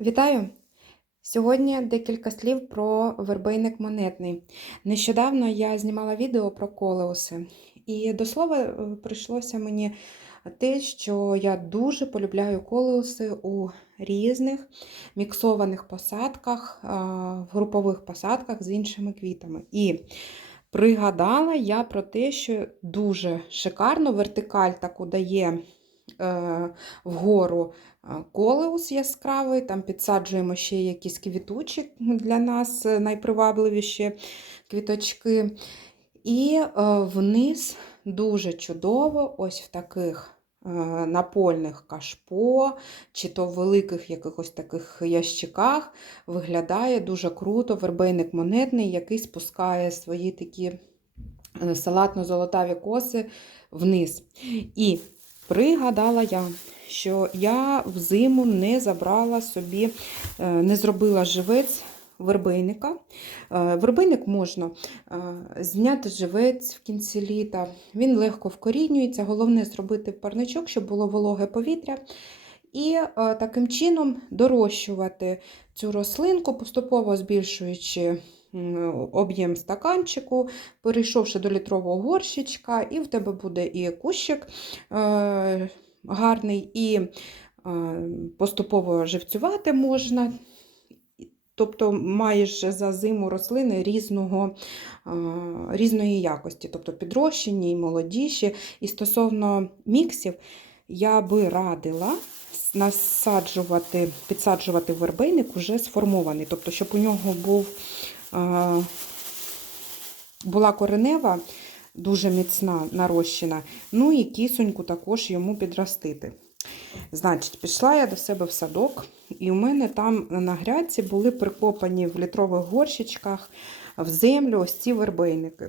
Вітаю! Сьогодні декілька слів про вербейник монетний. Нещодавно я знімала відео про колеуси, і до слова е, прийшлося мені те, що я дуже полюбляю колеуси у різних міксованих посадках, в групових посадках з іншими квітами. І пригадала я про те, що дуже шикарно вертикаль таку дає е, вгору е, колеус яскравий, там підсаджуємо ще якісь квіточки для нас е, найпривабливіші квіточки. І вниз дуже чудово, ось в таких напольних кашпо, чи то в великих якихось таких ящиках виглядає дуже круто вербейник монетний, який спускає свої такі салатно-золотаві коси вниз. І пригадала я, що я взиму не забрала собі, е, не зробила живець вербейника. Е, Вербейник можна е, зняти живець в кінці літа. Він легко вкорінюється. Головне зробити парничок, щоб було вологе повітря. І таким чином дорощувати цю рослинку, поступово збільшуючи об'єм стаканчику, перейшовши до літрового горщичка, і в тебе буде і кущик е, гарний, і е, поступово живцювати можна. Тобто маєш за зиму рослини різного, е, різної якості, тобто підрощені і молодіші. І стосовно міксів, я би радила насаджувати, підсаджувати вербейник уже сформований, тобто, щоб у нього був, була коренева, дуже міцна, нарощена, ну і кисоньку також йому підростити. Значить, пішла я до себе в садок, і у мене там на грядці були прикопані в літрових горщичках в землю ось ці вербейники.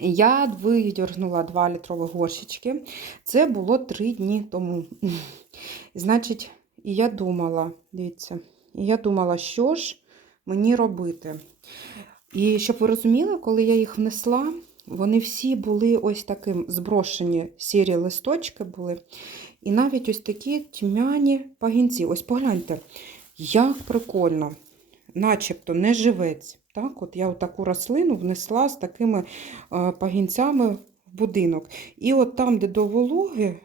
Я видіргнула 2 літрові горщички. Це було 3 дні тому. Значить, і я думала, дивіться, і я думала, що ж мені робити. І щоб ви розуміли, коли я їх внесла, вони всі були ось таким зброшені сірі листочки були. І навіть ось такі тьмяні пагінці. Ось погляньте, як прикольно, начебто не живець. Так, от Я таку рослину внесла з такими е, пагінцями в будинок. І от там, де до вологи,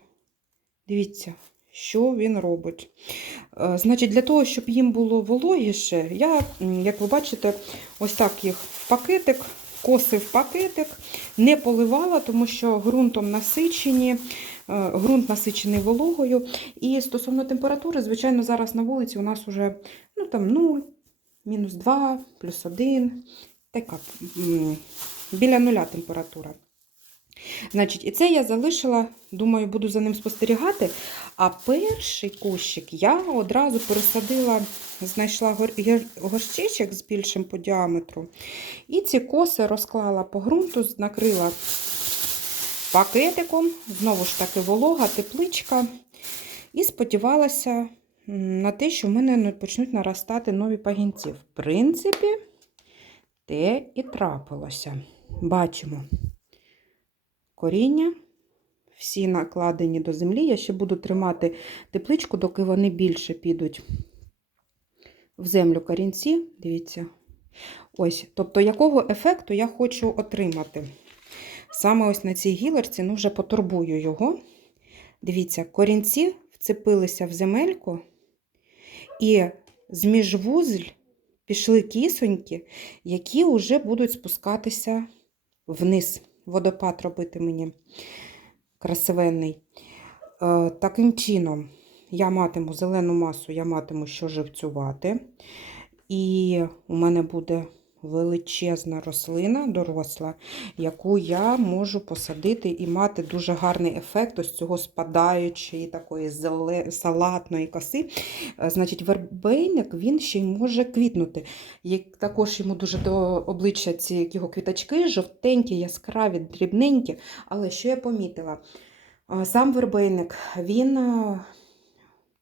дивіться, що він робить. Е, Значить, для того, щоб їм було вологіше, я, як ви бачите, ось так їх в пакетик, коси в пакетик, не поливала, тому що ґрунтом насичені, е, ґрунт насичений вологою. І стосовно температури, звичайно, зараз на вулиці у нас вже ну, там 0, мінус 2, плюс 1, така біля нуля температура. Значить, і це я залишила, думаю, буду за ним спостерігати. А перший кущик я одразу пересадила, знайшла горщичок з більшим по діаметру. І ці коси розклала по ґрунту, накрила пакетиком, знову ж таки волога, тепличка. І сподівалася на те, що в мене ну, почнуть наростати нові пагінці. В принципі, те і трапилося. Бачимо коріння, всі накладені до землі. Я ще буду тримати тепличку, доки вони більше підуть в землю корінці. Дивіться. Ось, тобто, якого ефекту я хочу отримати. Саме ось на цій гілочці, ну вже потурбую його. Дивіться, корінці вцепилися в земельку, і з міжвузль пішли кисоньки, які вже будуть спускатися вниз. Водопад робити мені красивенний. Е, таким чином, я матиму зелену масу, я матиму що живцювати. І у мене буде величезна рослина доросла, яку я можу посадити і мати дуже гарний ефект ось цього спадаючої такої салатної коси. Е, Значить, вербейник він ще й може квітнути. Також йому дуже до обличчя ці його квіточки, жовтенькі, яскраві, дрібненькі. Але що я помітила? Е, Сам вербейник він е,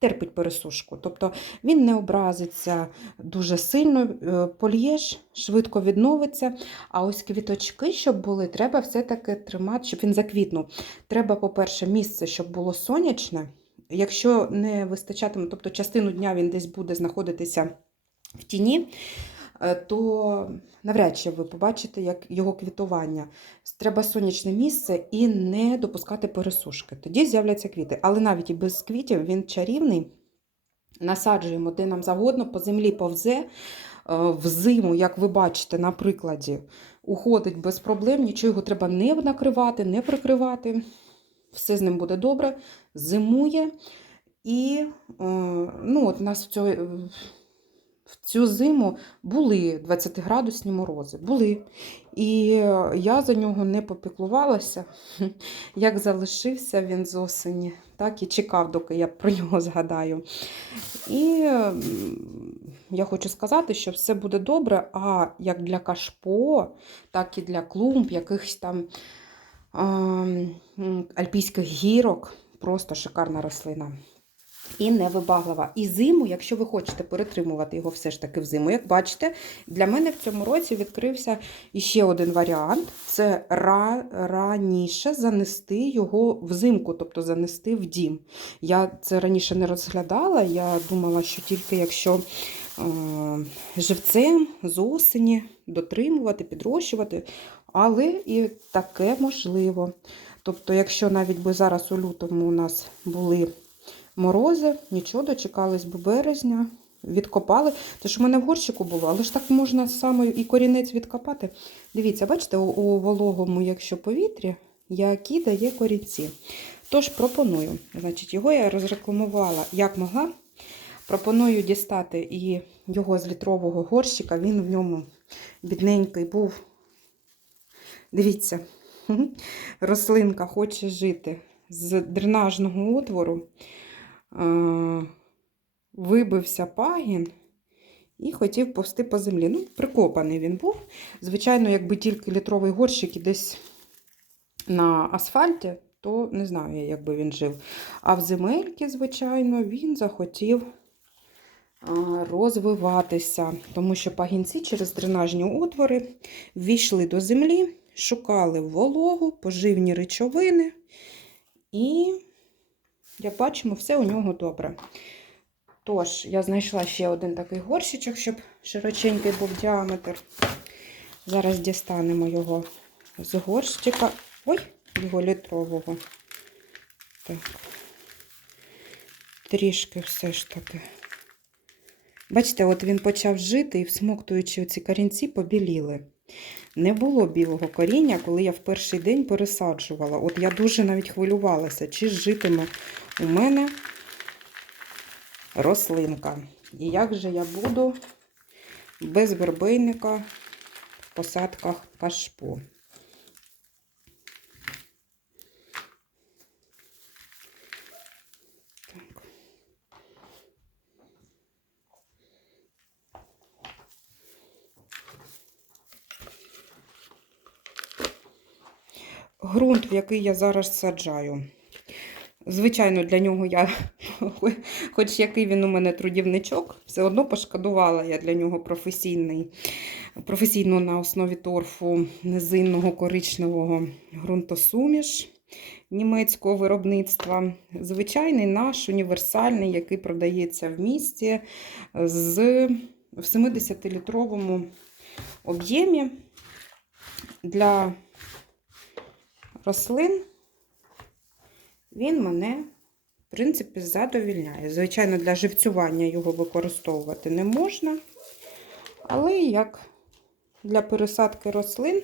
терпить пересушку. Тобто він не образиться дуже сильно, е, польєш, швидко відновиться. А ось квіточки, щоб були, треба все-таки тримати, щоб він заквітнув. Треба, по-перше, місце, щоб було сонячне. якщо не вистачатиме, тобто частину дня він десь буде знаходитися в тіні, то навряд чи ви побачите як його квітування. Треба сонячне місце і не допускати пересушки. Тоді з'являться квіти. Але навіть і без квітів він чарівний. Насаджуємо де нам завгодно, по землі повзе. е, В зиму, як ви бачите, на прикладі, уходить без проблем, нічого треба не накривати, не прикривати. Все з ним буде добре, зимує. І е, ну, от нас в цю, в цю зиму були 20-градусні морози. Були. І е, я за нього не попіклувалася. Як залишився він з осені, так і чекав, доки я про нього згадаю. І я хочу сказати, що все буде добре, а як для кашпо, так і для клумб, якихось там альпійських гірок. Просто шикарна рослина. І невибаглива. І зиму, якщо ви хочете перетримувати його все ж таки взиму, як бачите, для мене в цьому році відкрився іще один варіант: це ра, раніше занести його взимку, тобто занести в дім. Я це раніше не розглядала, я думала, що тільки якщо е, живцем з осені дотримувати, підрощувати, але і таке можливо. Тобто, якщо навіть би зараз у лютому у нас були морози, нічого, дочекались би березня, відкопали. Те, що в мене в горщику було, але ж так можна саме і корінець відкопати. Дивіться, бачите, у, вологому, якщо повітря, які дає корінці. Тож пропоную, значить, його я розрекламувала як могла. Пропоную дістати і його з літрового горщика, він в ньому бідненький був. Дивіться, рослинка хоче жити з дренажного отвору. Е, Вибився пагін і хотів повсти по землі. Ну, прикопаний він був. Звичайно, якби тільки літровий горщик і десь на асфальті, то не знаю, я, як би він жив. А в земельки, звичайно, він захотів розвиватися, тому що пагінці через дренажні отвори ввійшли до землі, шукали вологу, поживні речовини, і, як бачимо, все у нього добре. Тож, я знайшла ще один такий горщичок, щоб широченький був діаметр. Зараз дістанемо його з горщика. Ой, його літрового. Так. Трішки все ж таки. Бачите, от він почав жити і, всмоктуючи ці корінці, побіліли. Не було білого коріння, коли я в перший день пересаджувала. От я дуже навіть хвилювалася, чи житиме у мене рослинка. І як же я буду без вербейника в посадках кашпо. Грунт, в який я зараз саджаю. Звичайно, для нього я, хоч який він у мене трудівничок, все одно пошкодувала я для нього професійний, професійно на основі торфу низинного коричневого ґрунтосуміш німецького виробництва. Звичайний наш універсальний, який продається в місті з, в 70-літровому об'ємі для рослин. Він мене, в принципі, задовільняє. Звичайно, для живцювання його використовувати не можна. Але як для пересадки рослин,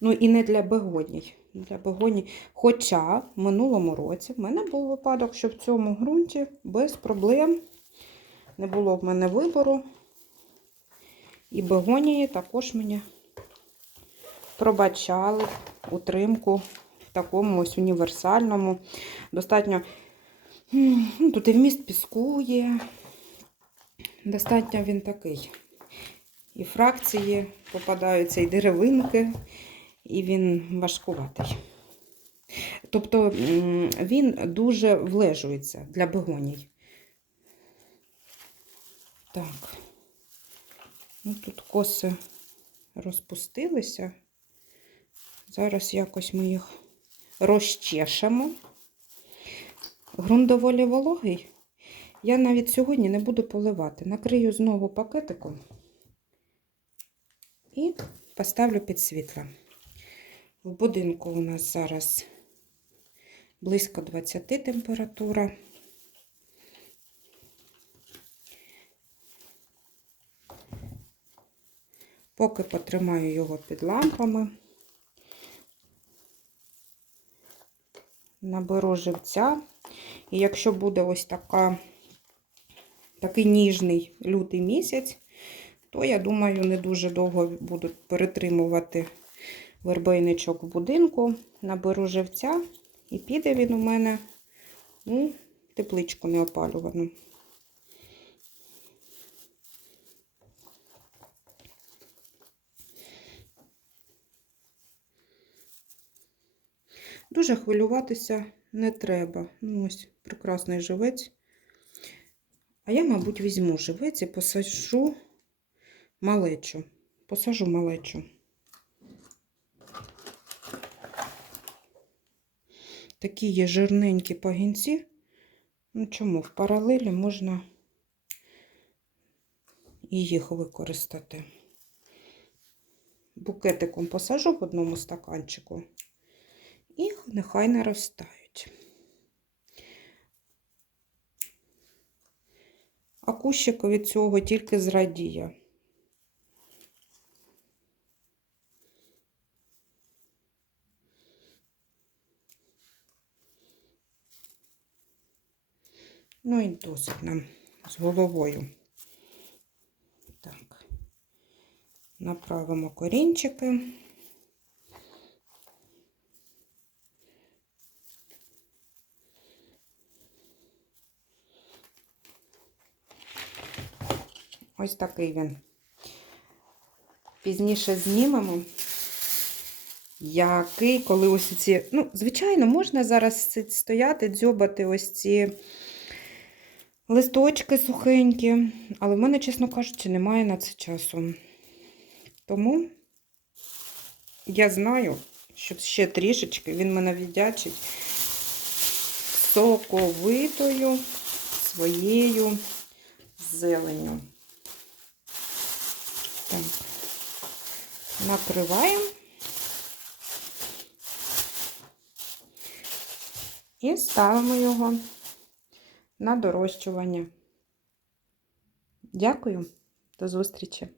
ну і не для бегоній. Для бегоній. Хоча в минулому році в мене був випадок, що в цьому ґрунті без проблем не було в мене вибору. І бегонії також мені пробачали утримку такому ось універсальному. Достатньо ну, тут і вміст піску є. Достатньо він такий. І фракції попадаються, і деревинки, і він важкуватий. Тобто він дуже влежується для бегоній. Так, ну тут коси розпустилися. Зараз якось ми їх розчешемо. Грунт доволі вологий. Я навіть сьогодні не буду поливати. Накрию знову пакетиком і поставлю під світло. В будинку у нас зараз близько 20 температура. Поки потримаю його під лампами. Наберу живця. І якщо буде ось така, такий ніжний лютий місяць, то, я думаю, не дуже довго буду перетримувати вербейничок в будинку. Наберу живця і піде він у мене у тепличку неопалювану. Дуже хвилюватися не треба. Ну, ось прекрасний живець. А я, мабуть, візьму живець і посаджу малечу. Посажу малечу. Такі є жирненькі пагінці. Ну чому? В паралелі можна і їх використати. Букетиком посажу в одному стаканчику і нехай наростають. А кущик від цього тільки зрадіє. Ну і досить нам з головою. Так, направимо корінчики. Ось такий він. Пізніше знімемо, який, коли ось ці. Ну, звичайно, можна зараз стояти, дзьобати ось ці листочки сухенькі, але в мене, чесно кажучи, немає на це часу. Тому я знаю, що ще трішечки він мене віддячить соковитою своєю зеленю. Накриваємо і ставимо його на дорощування. Дякую, до зустрічі!